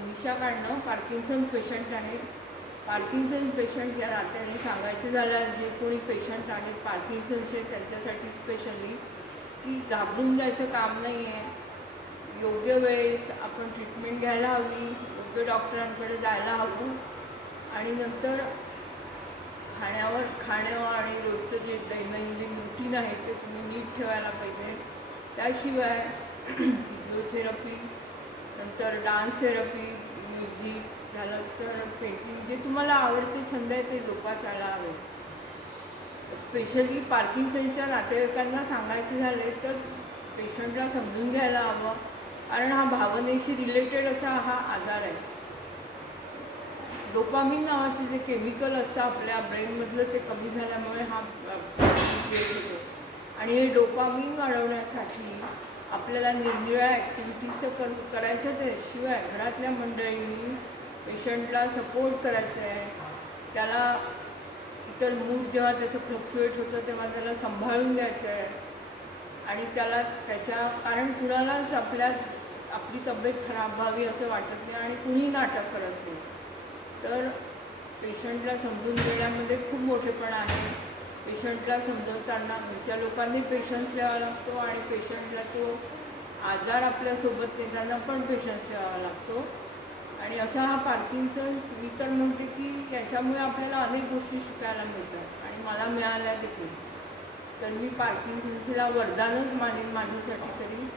अनिशा काढणं Parkinson patient आहे. Parkinson patient या नात्याने सांगायचं झालं जे कोणी पेशंट आहेत पार्किन्सनचे त्यांच्यासाठी स्पेशली की घाबरून जायचं काम नाही आहे. योग्य वेळेस आपण ट्रीटमेंट घ्यायला हवी, योग्य डॉक्टरांकडे जायला हवं आणि नंतर खाणं आणि रोजचं जे दैनंदिन रुटीन आहे ते तुम्ही नीट ठेवायला पाहिजे. त्याशिवाय फिजिओथेरपी, नंतर डान्स थेरपी, म्युझिक झालंच तर पेंटिंग, जे तुम्हाला आवडते छंद आहे ते जोपासायला हवे. स्पेशली पार्किन्सनच्या नातेवाईकांना सांगायचे झाले तर पेशंटला समजून घ्यायला हवं, कारण हा भावनेशी रिलेटेड असा हा आजार आहे. डोपामिन नावाचे जे केमिकल असतं आपल्या ब्रेनमधलं ते कमी झाल्यामुळे हा क्रिएट होतो. आणि हे डोपामिन वाढवण्यासाठी आपल्याला निरनिराळ्या ॲक्टिव्हिटीज तर करायच्याच आहे. शिवाय घरातल्या मंडळींनी पेशंटला सपोर्ट करायचं आहे. त्याला इतर मूड जेव्हा त्याचं फ्लक्च्युएट होतं तेव्हा त्याला सांभाळून घ्यायचं आहे. आणि त्याला कारण कुणालाच आपली तब्येत खराब व्हावी असं वाटत नाही आणि कुणीही नाटक करत नाही. तर पेशंटला समजून घेण्यामध्ये खूप मोठेपण आहे. पेशंटला समजवताना घरच्या लोकांनी पेशन्स ठेवावा लागतो आणि पेशंटला तो आजार आपल्यासोबत नेताना पण पेशन्स ठेवावा लागतो. आणि असा हा पार्किन्सन्स मी तर म्हणते की याच्यामुळे आपल्याला अनेक गोष्टी शिकायला मिळतात आणि मला मिळाल्या देखील. तर मी पार्किन्सन्सला वरदानच मानेन माझ्यासाठी तरी.